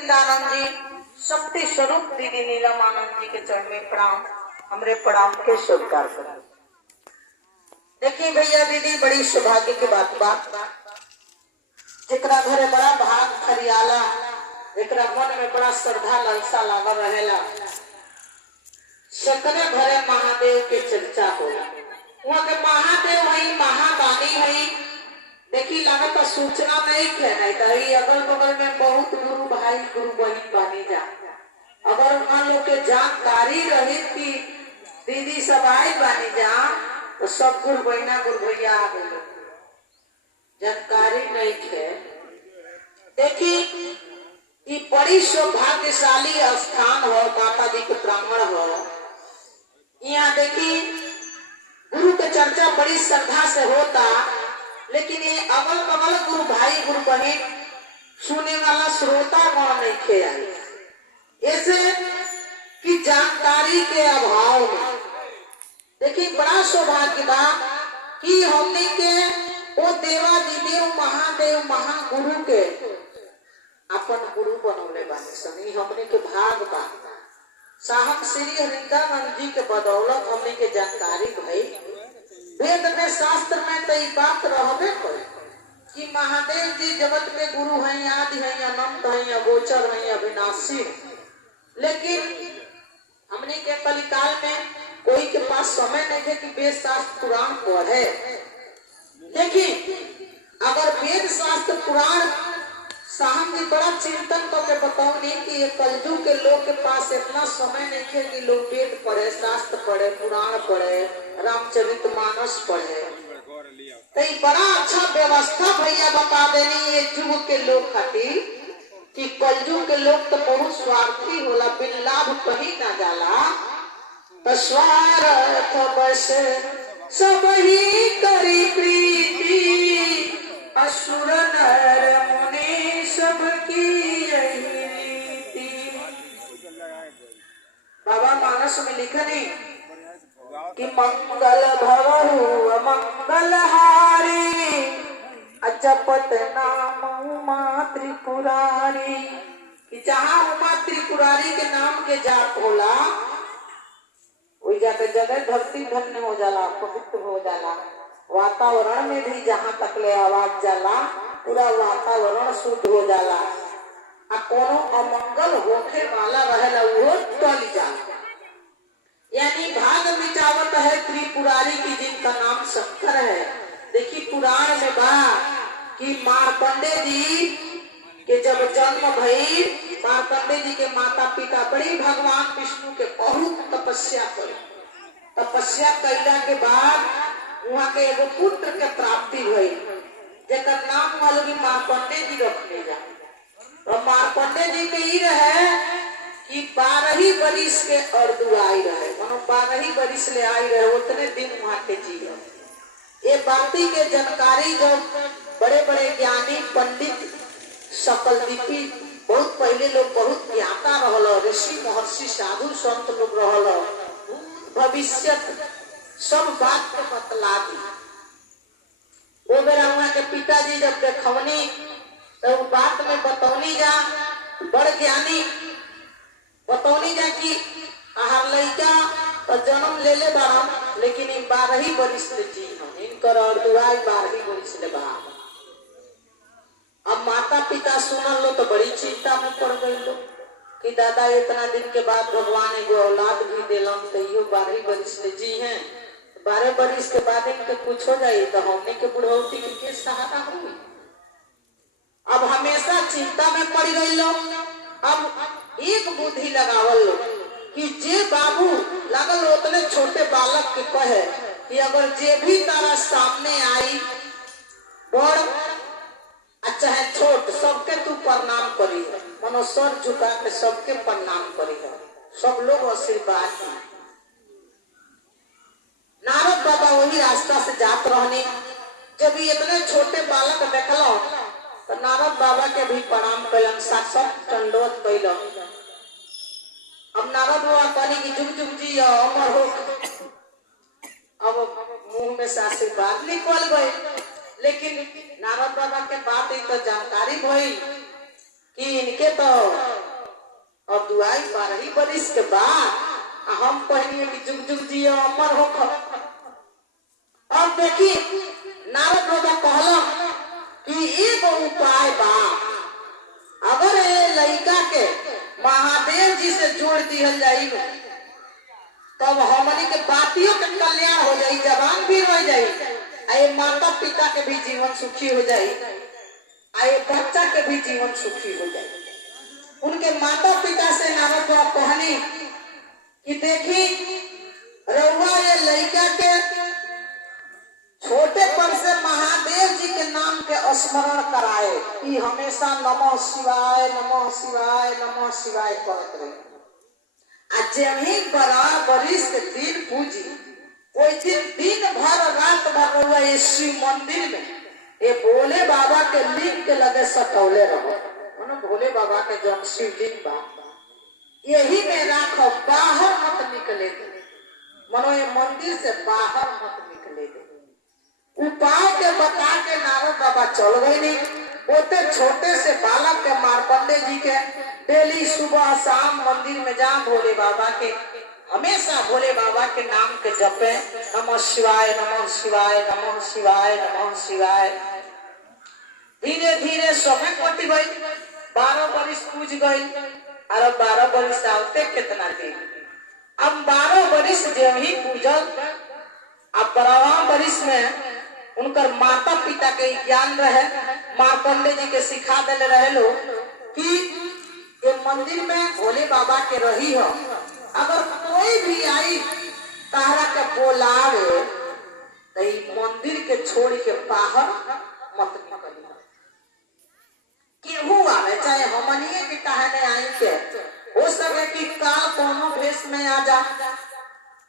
नित्यानंद जी, शक्ति स्वरूप दीदी नीलम आनंद जी के चरण में प्रणाम, हमरे प्रणाम के स्वीकार करें। देखिए भैया दीदी, बड़ी सौभाग्य की बात जेकरा घरे बड़ा भाग हरियाला, जेकरा मन में बड़ा श्रद्धा लालसा लागल रहेला, सकरे घरे महादेव के चर्चा होला। वहाँ के महादेव वही महादानी वही। देखी लागत सूचना नहीं कहना चाहिए, अगल बगल में बहुत गुरु भाई गुरु बहन बानी जा। अगर मान लो के जानकारी रही कि दीदी सब आई बानी जा, तो सब गुरु बहना गुरु भैया आ गए। जानकारी नहीं है। देखी ये बड़ी सौभाग्यशाली स्थान हो, माता जी के प्रांगण हो। यहाँ देखी गुरु के चर्चा बड़ी श्रद्धा से होता, लेकिन ये अगल बगल गुरु भाई गुरु बहन सुने वाला श्रोता गण नहीं खे आई, ऐसे कि जानकारी के अभाव में। देखिए बड़ा सौभाग्य बा कि हमने के वो देवा देव महादेव महागुरु के अपन गुरु बनौले बानी सनी। हमने के भाग बा साहब श्री हरिदानंद जी के बदौलत हमने के जानकारी भई। वेद में शास्त्र में तो बात रहबे करे कि महादेव जी जगत के गुरु हैं, आदि हैं, अनंत हैं, अगोचर हैं, अविनाशी। लेकिन हमने के कलिकाल में कोई के पास समय नहीं है कि वेद शास्त्र पुराण पढ़े। लेकिन अगर वेद शास्त्र पुराण साहब जी बड़ा चिंतन करके बताओगे कि ये कलयुग के लोग के पास इतना समय नहीं है कि लोग वेद पढ़े, शास्त्र पढ़े, पुराण पढ़े, रामचरितमानस पढ़े। तो ये बड़ा अच्छा व्यवस्था भैया बता देनी ये युग के लोग खातिर कि कलयुग के लोग तो बहुत स्वार्थी होला, बिन लाभ कहीं ना जाला। तो स्वार्थ बस सब ही करी प्रीति, असुर नर मुनि सबकी यही रीति। बाबा मानस में लिखनी कि मंगल भवहु मंगल हारी, अजपत नाम उमा त्रिपुरारी। कि जहाँ उमा त्रिपुरारी के नाम के जाप होला, वही जाके जगह धरती धन्य हो जाला, पवित्र हो जाला। वातावरण में भी जहाँ तक ले आवाज जाला, पूरा वातावरण शुद्ध हो जाला। आ कोनो अमंगल होखे वाला रहेला वो टल जाला। यानी भाग मिटावत है त्रिपुरारी की, जिनका नाम शंकर है। देखी पुराण में बा कि मार्कंडे जी के जब जन्म भई, मार्कंडे जी के माता पिता बड़ी भगवान विष्णु के बहुत तपस्या करी। तपस्या कैला के बाद वहाँ के एगो पुत्र के प्राप्ति हुई, जेकर नाम मालूम मार्कंडे जी रखने जा। तो मार्कंडे जी के ही रहे कि 12 बरिस के अर्दू आई रहे, मानो 12 बरिस ले आई रहे, उतने दिन वहाँ के जी। ये बाती के जानकारी जब बड़े बड़े ज्ञानी पंडित सकलदीपी, बहुत पहले लोग बहुत ज्ञाता रहल, ऋषि महर्षि साधु संत लोग रहल, भविष्य सब बात के बतला दी। वो मेरा वहाँ के पिताजी जब देखवनी तो बात में बतौनी जा, बड़ ज्ञानी बतौनी जा कि आहार लइका तो जन्म ले ले बारम, लेकिन इन 12 बरिस ले जी हम, इनकर अर्दुआई 12 बरिस ले बा। अब माता पिता सुनल लो तो बड़ी चिंता में पड़ गई लो कि दादा इतना दिन के बाद भगवान एगो औलाद भी दिलन, तो यो 12 बरिस ले जी हैं। 12 बरिस के बाद इनके कुछ हो जाए तो हमने के बुढ़ौती के सहारा हुई। अब हमेशा चिंता में पड़ गई लो। अब एक बुद्धि लगावल लो कि जे बाबू लगल उतने छोटे बालक के कहे कि अगर जे भी तारा सामने आई, बड़ अच्छा है छोट, सबके तू प्रणाम करी है, मनो सर झुका के सबके प्रणाम करी है, सब लोग आशीर्वाद दी। नारद बाबा वही रास्ता से जात रहने, जब इतने छोटे बालक देखलो तो नारद बाबा के भी प्रणाम कैलन, साक्षात दंडवत कैलन। अब नारद बाबा कहनी कि जुग जुग जी अमर हो। अब मुंह में से आशीर्वाद निकल गए, लेकिन नारद बाबा के बात तो जानकारी भई कि इनके तो दुआई 12 बरिस के बाद हम कहनी कि जुग जुग जियो अमर हो। अब देखी नारद बाबा कहला कि एगो उपाय बा, अगर ये लड़का के महादेव जी से जोड़ दिहल जाई तब हमनी के बातियों के कल्याण हो जाई, जवान भी हो जाई, आए माता पिता के भी जीवन सुखी हो जाई, आए बच्चा के भी जीवन सुखी हो जाई। उनके माता पिता से नारद बाबा कहनी कि देखी रउआ ये लड़का के छोटे पर से महादेव जी के नाम के स्मरण कराए कि हमेशा नमः शिवाय नमः शिवाय नमः शिवाय करत रहे। जमी बराबरिस के दिन पूजी कोई दिन भर रात भर रहुआ ये शिव मंदिर में ये भोले बाबा के लिंग के लगे सटौले रहो। भोले बाबा के जो शिवलिंग बा यही में राखो, बाहर मत निकले दे, मनो ये मंदिर से बाहर मत निकले दे। उपाय के बता के नारद बाबा चल गए। नहीं ओते छोटे से बालक के मार्कंडे जी के डेली सुबह शाम मंदिर में जा भोले बाबा के हमेशा भोले बाबा के नाम के जपे, नमः शिवाय नमः शिवाय नमः शिवाय नमः शिवाय। धीरे धीरे समय कट गई, 12 बरिस पूज गई। और 12 बरिस आते कितना दिन, अब 12 बरिस जब ही पूजल, अब 12वां बरिस में उनकर माता पिता के ज्ञान रहे, मार्कंडे जी के सिखा दे रहे लोग कि ये मंदिर में भोले बाबा के रही हो, अगर कोई भी आई तारा के बोलावे तो मंदिर के छोड़ के बाहर मत निकली। केहू आवे चाहे हमनिए के कहने आई के, हो सके कि काल कोनो भेष में आ जा,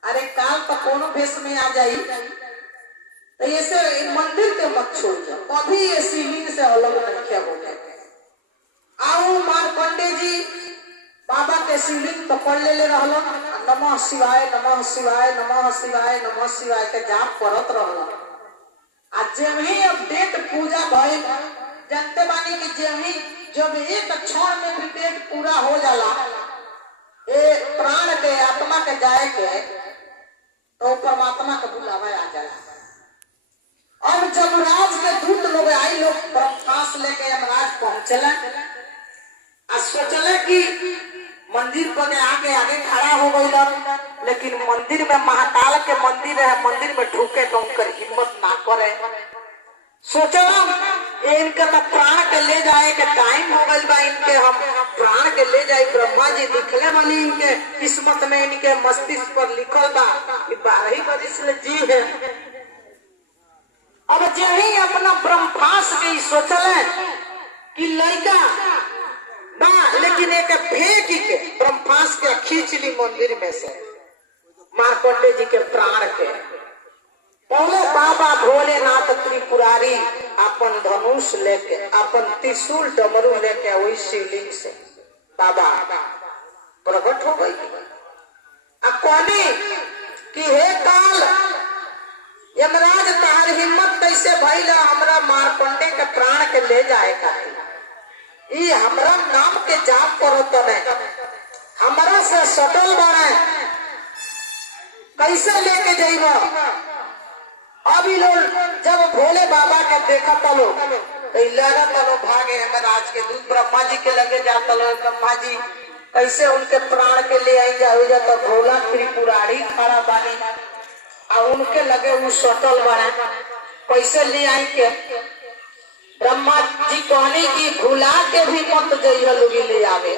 अरे काल तो कोनो भेष में आ जाई, तो ऐसे मंदिर के मत छोड़ जाओ, कभी ये शिवलिंग से अलग नहीं हो गए। आओ मार्कंडे जी बाबा के शिवलिंग पकड़ ले रहल, नमः शिवाय नमः शिवाय नमः शिवाय नमः शिवाय के जाप करत रहल। आज जब ही अब डेट पूजा भइल, जानते बानी कि जब एक क्षण में भी डेट पूरा हो जाला ए प्राण के आत्मा के जाए के, तो परमात्मा का बुलावा आ जाला। अब जमराज के दूत लोग आई, लोग ब्रह्मास लेके यमराज पहुंचला, सोचले कि मंदिर पर आगे आगे खड़ा हो गई, लेकिन मंदिर में महाकाल के मंदिर है, मंदिर में ढूके तो उनकर हिम्मत ना करे। सोचला इनके तो प्राण के ले जाए के टाइम हो गई बा, इनके हम प्राण के ले जाए। ब्रह्मा जी लिखले वाली इनके किस्मत में, इनके मस्तिष्क पर लिखल बा कि 12 बरिस ले जी है। अब जही अपना ब्रह्मास के सोचले कि लड़का बा, लेकिन एक फेंक के ब्रह्मास के खींच ली मंदिर में से मार्कंडे जी के प्राण के। पहले बाबा भोलेनाथ त्रिपुरारी अपन धनुष लेके, अपन त्रिशूल डमरू लेके वही शिवलिंग से बाबा प्रकट हो गई। अब कहनी कि हे काल यमराज तहार हिम्मत कैसे भइला हमरा मार्कंडे के प्राण के ले जाए का, ये हमरा नाम के जाप करो तो नहीं, हमरा से सटल बने कैसे लेके जाइबा। अभी लोग जब भोले बाबा के देखा तलो तो लगा तलो भागे यमराज के दूत ब्रह्मा जी के लगे जाता लो। ब्रह्मा जी कैसे उनके प्राण के ले आई जाओ, तो भोला त्रिपुरारी खड़ा बानी और उनके लगे वो सटल बने, कैसे ले आई के। ब्रह्मा जी कहनी की भुला के भी मत जइयो लोगी ले आवे,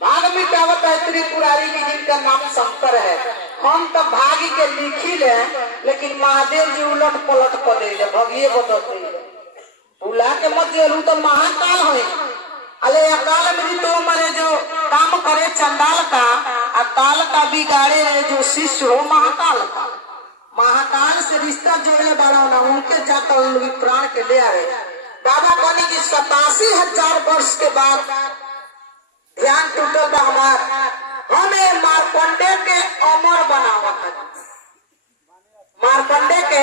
भाग मिटावत है त्रिपुरारी की जिनका नाम शंकर है। हम तो भाग के लिखी ले, लेकिन महादेव जी उलट पलट कर दे, भगिए बदल दे। भुला के मत जरू तो महाकाल है, अले अकाल में तो मरे जो काम करे चंडाल का, अकाल का बिगाड़े रहे जो शिष्य हो महाकाल का। महाकाल से रिश्ता जोड़े बड़ा ना, उनके जाता लोग प्राण के ले आए। बाबा कहनी कि 87,000 वर्ष के बाद ध्यान टूटल बा हमार, हमें मार्कंडे के अमर बनावत है, मार्कंडे के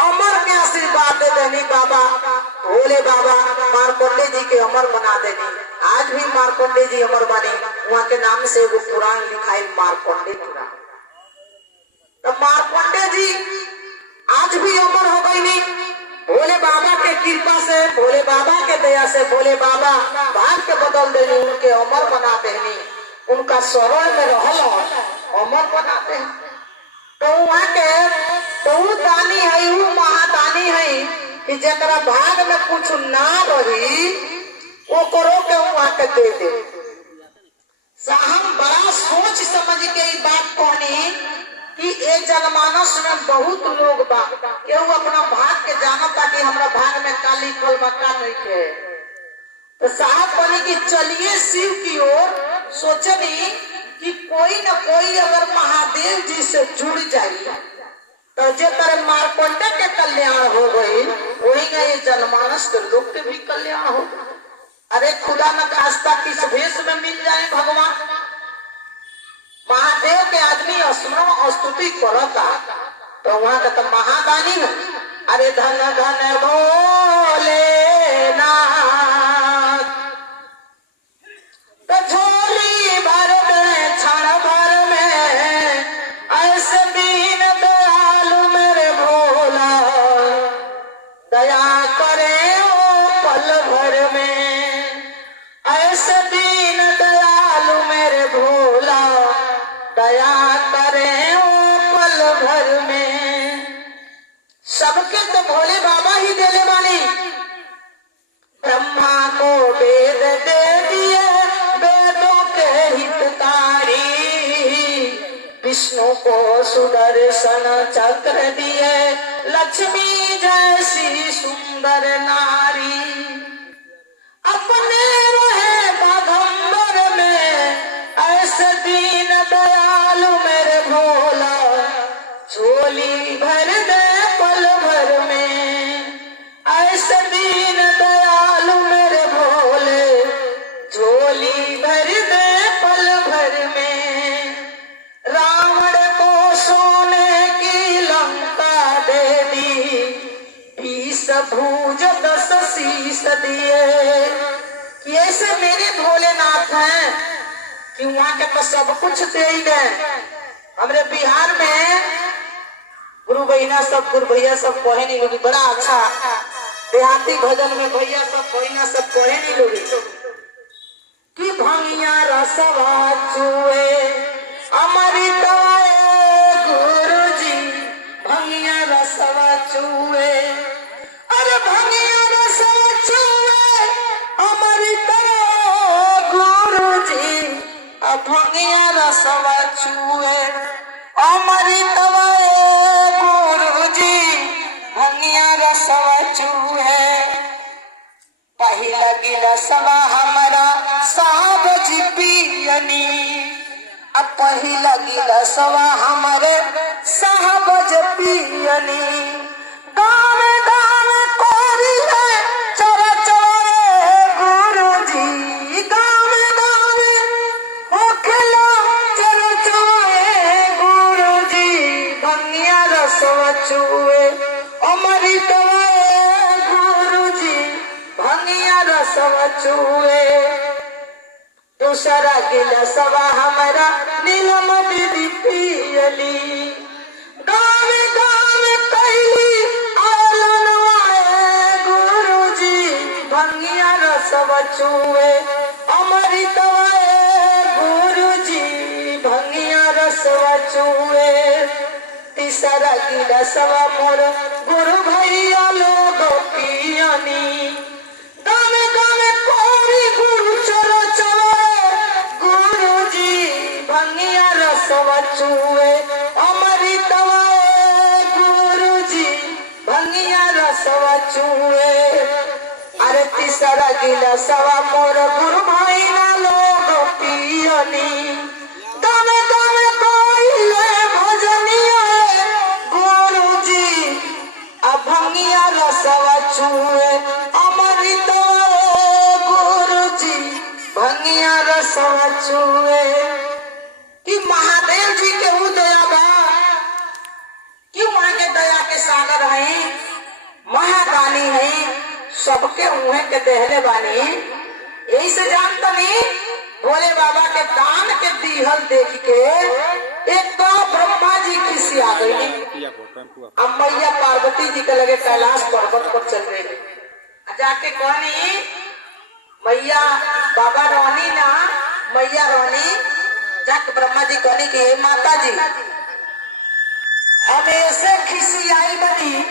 अमर के आशीर्वाद दे देनी बाबा भोले बाबा, मार्कंडे जी के अमर बना देनी। आज भी मार्कंडे जी अमर बने, वहां के नाम से एगो पुराण लिखाई मारकंडे पुराण। तो मारकंडे जी आज भी अमर हो गई नहीं, भोले बाबा के कृपा से, भोले बाबा के दया से, भोले बाबा भाग के बदल देनी, उनके अमर बना देनी, उनका शरण में रहल अमर बनाते हैं। तो वहाँ के तो दानी है, वो महादानी है कि जरा भाग में कुछ ना रही वो करो के वहाँ के दे दे। हम बड़ा सोच समझ के ये बात कहनी कि एक जनमानस में बहुत लोग बा केहू अपना भाग के जानता कि हमरा भाग में काली फल बका नहीं के। तो साहब बनी कि चलिए शिव की ओर, सोचनी कि कोई न कोई अगर महादेव जी से जुड़ जाए तो जे तरह मारकंडे के कल्याण हो गई, वही का ये जनमानस के लोग के भी कल्याण हो। अरे खुदा न खास्ता किस भेष में मिल जाए भगवान, महादेव के आदमी स्मरण स्तुति करता तो वहां का तो महादानी है। अरे धन धन भोले नाथ, तो झोली भर में क्षण भर में ऐसे दीन दयालु मेरे भोला, दया करे ओ पल भर में, ऐसे दीन दयालु मेरे भोला, दया करे ओ पल भर में। सबके तो भोले बाबा ही देले वाली, ब्रह्मा को वेद दे दिए, वेदों के हितकारी, विष्णु को सुदर्शन चक्र दिए, लक्ष्मी जैसी सुंदर नारी, अपने रहे बागंबर में ऐसे दीन दयालु मेरे भोला, झोली भर दे पल भर में, ऐसे दीन दयालु मेरे भोले, झोली भर दे पल भर में। रावण को सोने की लंका दे दी, 20 भुज 10 शीश दिए। कि ऐसे मेरे भोलेनाथ हैं कि वहां के तो सब कुछ दे ही गए। हमारे बिहार में गुरु बहिना सब, गुरु भैया सब पढ़े नहीं लोग, बड़ा अच्छा देहाती भजन में भैया सब बहिना सब पढ़े नहीं लोग कि भंगिया रसवा चुए अमृत गुरु जी, भंगिया रसवा चुए, अरे भंगिया रसवा चुए अमृत गुरु जी, भंगिया रसवा चुए अमृत गुरु जी, भंगिया रसवा चुए। पहिला गिलसवा हमारा साहब जी पियनी, अब पहिला गिलसवा हमारे साहब जी पियनी, गाँव गाँव कोरी है चरा चरे गुरु जी, गाँव गाँव होखला चरा चरे गुरु जी, भंगिया रसवा चुए अमृत गुरु जी, भंगिया रसवा चुए। दूसरा गिलसवा हमारा नीलम दीदी पियली, गाँव गाँव कैली आलनवाए गुरु जी, भंगिया रसवा चुए अमृत गुरु जी, भंगिया रसवा चुए। तीसरा गिलसवा मोर गुरु भैया लोग पियनी, गाँव गाँव कोरी गुरु चरो चरे गुरु जी, भंगिया रसवा चुए अमृत गुरु जी, भंगिया रसवा चुए। अरे तीसरा गिलसवा मोर गुरु भैया लोग पियनी, गाँव गाँव कोइले भजनिया गुरु जी, भंगिया रसवा चुए अमृत गुरु जी, भंगिया रसवा चुए। कि महादेव जी के वो दया बा, क्यों वहां के दया के सागर है, महादानी है, सबके मुँह के देहले बानी। यही से जानता नहीं भोले बाबा के लिखल देख के एक तो ब्रह्मा जी खिसिया गई। अब मैया पार्वती जी के लगे कैलाश पर्वत पर चल गई। जाके कहनी मैया बाबा रोनी ना मैया रोनी, जाके ब्रह्मा जी कहनी कि हे माता जी हम ऐसे खिसियाई बनी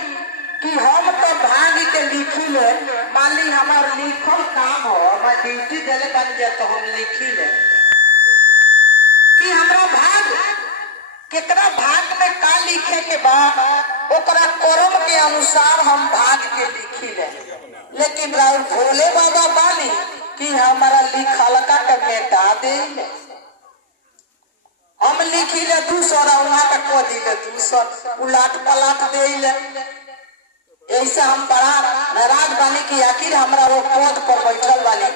कि हम तो भाग के लिखी ले, मान ली हमार लिखल काम हो, मैं ड्यूटी दिले बन जाए तो हम लिखी ले कि हमरा भाग केकरा भाग में का लिखे के बाद ओकरा कर्म के अनुसार हम भाग के लिखी ले। लेकिन राउर भोले बाबा बानी कि हमारा लिखल का मेटा दे, हम लिखी ले 200 वहां का को दिले 200 उलाट पलाट दे। ऐसा हम बड़ा नाराज बानी कि आखिर हमरा वो पद पर बैठल बानी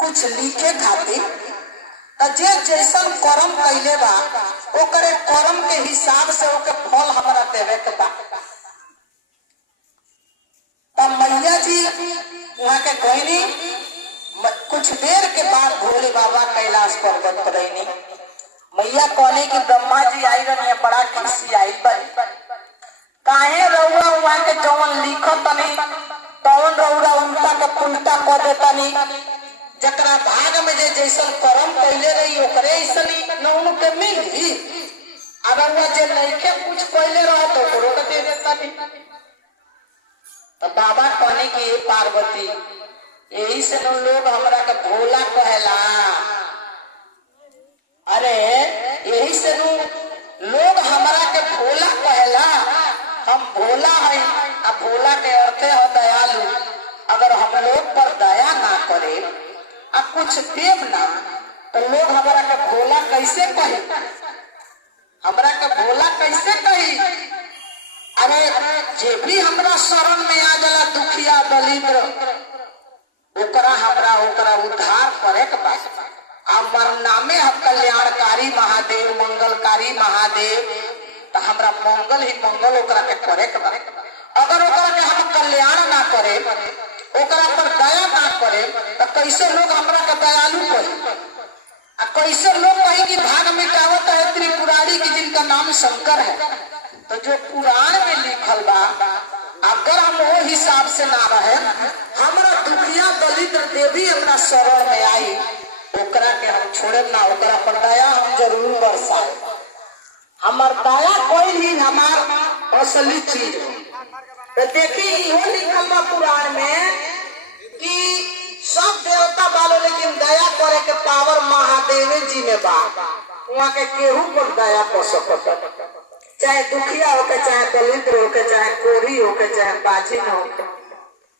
कुछ लिखे खातिर, तो जे जैसन कर्म कैले बा ओकरे कर्म के हिसाब से ओके फल हमरा देवे के बा। तब मैया जी वहां के गईनी। कुछ देर के बाद भोले बाबा कैलाश पर्वत पर रही। मैया कहने की ब्रह्मा जी आई रही, बड़ा खिसी आई बनी काहे रहुआ वहां के जवन लिखत तनी तवन रहुआ उल्टा के पुल्टा कर देतनी। जकरा भाग में जे जैसन कर्म कैले रही ओकरे ऐसनी नौन के मिली। अगर वो जे नइखे कुछ कैले रहो तो ओकरो के दे देतनी। तो बाबा कहने की पार्वती यही से लोग हमरा के भोला कहेला। अरे यही से लोग हमरा के भोला कहेला। हम भोला है, अब भोला के अर्थ है दयालु। अगर हम लोग पर दया ना करे अब कुछ देव ना तो लोग हमरा के भोला कैसे कही, हमरा के भोला कैसे कही। अरे जे भी हमरा शरण में आ जाला दुखिया दलिद्र ओकरा हमरा ओकरा उद्धार करे के बा। हमार नामे हम कल्याणकारी महादेव मंगलकारी महादेव, तो हमरा मंगल ही मंगल ओकरा के करे के बा। अगर ओकरा के हम कल्याण ना करे ओकरा पर दया ना करे तो कैसे लोग हमरा के दयालु कही, कैसे लोग कही कि भाग मिटावत है त्रिपुरारी की जिनका नाम शंकर है। तो जो पुराण में लिखल बा अगर हम वो हिसाब से ना रहे, हमरा दुखिया दलिद्र देवी हमरा शरण में आई ओकरा के हम छोड़े ना, ओकरा पर दया हम जरूर बरसाए। हमार दया कोई ही हमार असली चीज। तो देखी इहो लिखल बा पुराण में कि सब देवता बालो लेकिन दया करे के पावर महादेव जी में बा। वहाँ के केहू पर दया कर सकत, चाहे दुखिया होके चाहे दलिद्र होके चाहे कोरी होके चाहे बाजिन होके।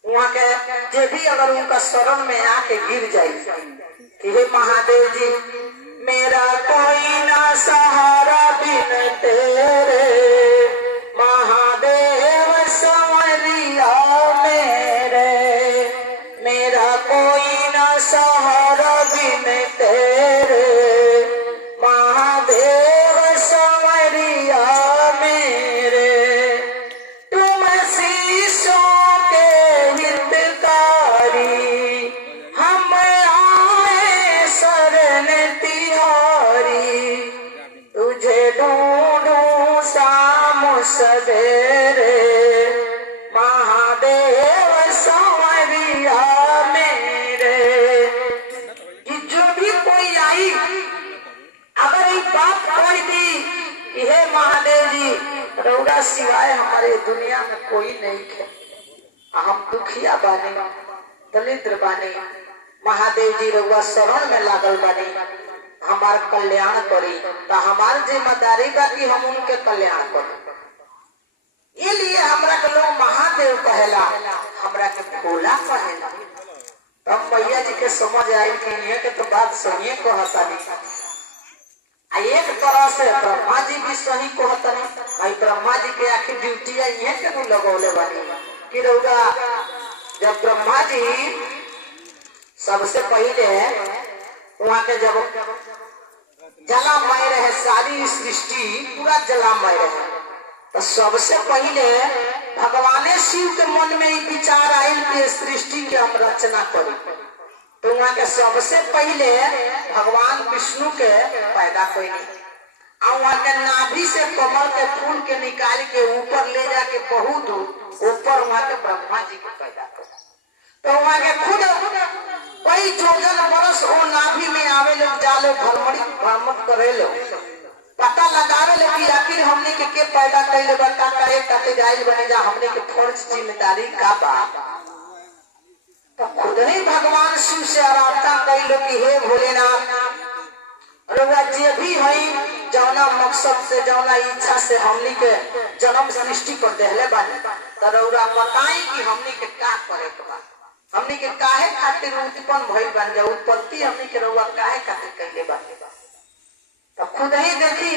वहाँ के जे भी अगर उनका शरण में आके गिर जाए कि हे महादेव जी मेरा कोई ना सहारा बिन तेरे, महादेव संवरिया मेरे, मेरा कोई ना सहारा बिन तेरे, महादेव संवरिया मेरे। तुम शीशों के हितकारी हम आए शरण तिहारी, तुझे ढूंढूं शाम सवेरे, महादेव संवरिया मेरे। कि जो भी कोई आई अगर ये बात कह दी हे महादेव जी रउरा सिवाय हमारे दुनिया में कोई नहीं है, हम दुखिया बानी दलिद्र बानी, महादेव जी रउरा शरण में लागल बानी हमार कल्याण करी, तो हमार जिम्मेदारी बा कि हम उनके कल्याण करी। ये लिए हमरा के लोग महादेव कहेला, हमरा के भोला कहेला। तब मैया जी के समझ आई कि ये के तो बात सही कहता नहीं। एक तरह से ब्रह्मा जी भी सही कहता नहीं। भाई ब्रह्मा जी के आखिर ड्यूटी है ये के लगौले बानी कि रउरा जब ब्रह्मा जी सबसे पहले वहाँ के जब जलामय रहे, सारी सृष्टि पूरा जलामय रहे, तो सबसे पहले भगवान शिव के मन में विचार आयल कि सृष्टि के हम रचना करी। तो वहां के सबसे पहले भगवान विष्णु के पैदा कोई नहीं, और वहां के नाभि से कमल के फूल के निकाल के ऊपर ले जाके बहुत ऊपर वहां के ब्रह्मा जी के पैदा कर। तो वहां के खुद कई जोजन बरस वो नाभि में आवे लोग, जाले भ्रमण करे लो, पता लगावे ले कि आखिर हमने के पैदा कैले बा, का करे काटे जाइल बने जा, हमने के फर्ज जिम्मेदारी का बा। तो खुद ही भगवान शिव से आराधना कैलो कि हे भोलेनाथ, रउआ जे भी हई जौना मकसद से जौना इच्छा से हमनी के जन्म सृष्टि पर देहले बानी, तो रउआ बताई कि हमनी के का करे के बा, हमनी के काहे खातिर उत्पन्न भइल बन जा, उत्पत्ति हमनी के रउआ काहे खातिर कैले बानी। तो खुद ही देखी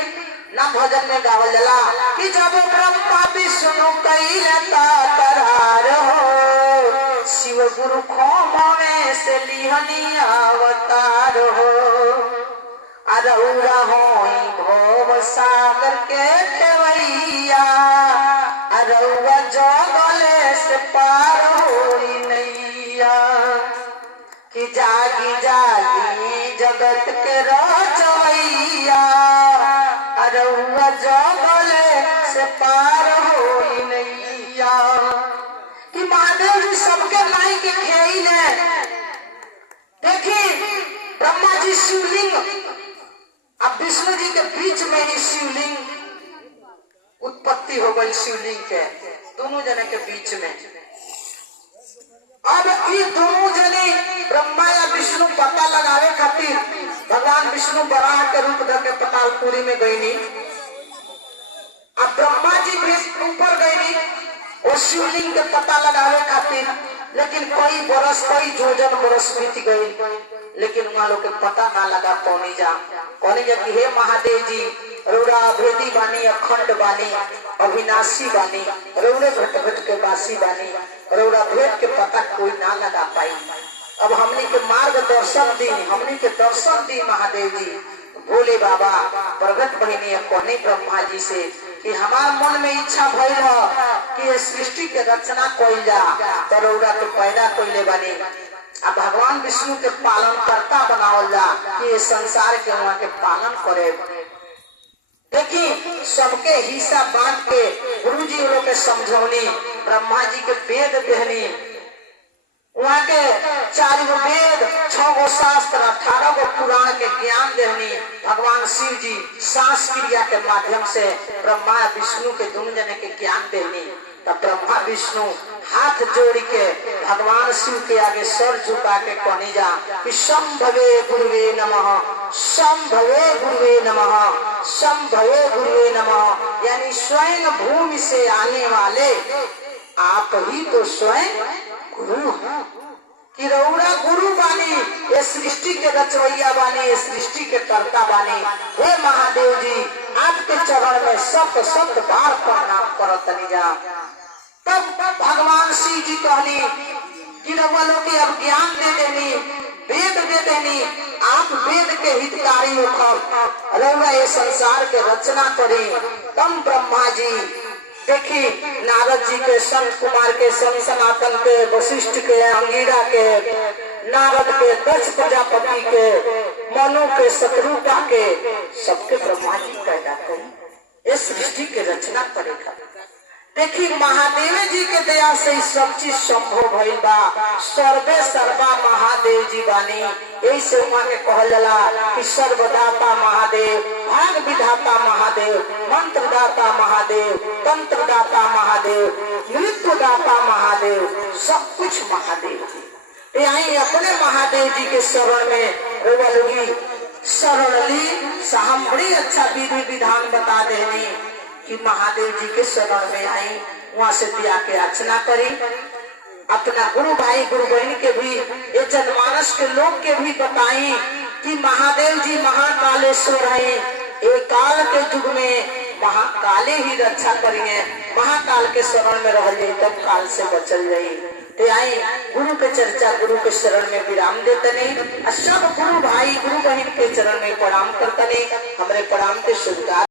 ना भजन में गावल जाला कि जब ब्रह्मा विष्णु कैले करार हो, शिव गुरु खोमवे से लिहनी अवतार हो, अरउरा होई भव सागर के खेवैया, अरउरा जगले से पार होई नैया, कि जागी जागी जगत के रचवैया, अरउरा जगले से पार होई नैया। कि महादेव जी सबके लाई के खेले, देखिए ब्रह्मा जी शिवलिंग, अब विष्णु जी के बीच में ही शिवलिंग उत्पत्ति हो गई, शिवलिंग के दोनों जने के बीच में। अब ये दोनों जने ब्रह्मा या विष्णु पता लगावे खातिर भगवान विष्णु बराह के रूप धर के पतालपुरी में गईनी, अब ब्रह्मा जी भी ऊपर गईनी और शिवलिंग के पता लगावे खातिर, लेकिन कई जोजन बरस बीत गई, लेकिन वहां लोग के पता ना लगा। कौनी जा कि हे महादेव जी, रौरा भेदी बानी, अखंड बानी, अविनाशी बानी, रौरे घट घट के वासी बानी, रौरा भेद के पता कोई ना लगा पाई। अब हमनी के मार्गदर्शन दी, हमनी के दर्शन दी महादेव जी। भोले बाबा प्रगट बहिनी कहनी ब्रह्मा जी से कि हमार मन में इच्छा भइल कि सृष्टि के रचना कइल जा, तो रौरा के पैदा कइले बानी, अब भगवान विष्णु के पालन करता बनावल जा कि ये संसार के वहां के पालन करे। देखिए सबके हिस्सा बांट के गुरु जी लोग के समझौनी, ब्रह्मा जी के वेद देहनी, वहां के 4 गो वेद, 6 गो शास्त्र, 18 गो पुराण के ज्ञान देहनी। भगवान शिव जी सांस क्रिया के माध्यम से ब्रह्मा विष्णु के दोनों जने के ज्ञान देहनी। तब ब्रह्मा विष्णु हाथ जोड़ के भगवान शिव के आगे सर झुका के कहने जा कि शंभवे गुरुवे नमः, शंभवे गुरुवे नमः, शंभवे गुरुवे नमः, यानी स्वयं भूमि से आने वाले आप ही तो स्वयं गुरु हैं, कि रौरा गुरु बानी, ये सृष्टि के रचवैया बानी, ये सृष्टि के कर्ता बानी। हे महादेव जी, आपके चरण में सत बार प्रणाम करतनी जा। तब भगवान शिव जी कहनी कि रउआ लोग के अब ज्ञान दे देनी, वेद दे देनी, आप वेद के हितकारी होकर रउआ ये संसार के रचना करी। तब ब्रह्मा जी देखी नारद जी के, संत कुमार के, संत सनातन के, वशिष्ठ के, अंगिरा के, नारद के, दक्ष प्रजापति के, मनु के, शत्रुपा के, सबके ब्रह्मा जी पैदा करी इस सृष्टि के रचना करेगा। देखी महादेव जी के दया से सब चीज संभव भइल बा। सर्वे सर्वा महादेव जी बानी, यही से वहाँ के कहल जाला कि सर्वदाता महादेव, भाग विधाता महादेव, मंत्रदाता महादेव, तंत्रदाता महादेव, मृत्युदाता महादेव, सब कुछ महादेव जी। यही अपने महादेव जी के शरण में रोवलगी शरण ली, हम बड़ी अच्छा विधि विधान बता देनी कि महादेव जी के शरण में आई, वहां से दिया के अर्चना करी। अपना गुरु भाई गुरु बहन के भी, ये जनमानस के लोग के भी बताई कि महादेव जी महाकालेश्वर है, एक काल के युग में महाकाले ही रक्षा करेंगे, महाकाल के शरण में रह जाए तब काल से बचल जाये। आई गुरु के चर्चा, गुरु के शरण में विराम देते नहीं, सब गुरु भाई गुरु बहन के चरण में प्रणाम करते नहीं, हमारे प्रणाम के स्वीकार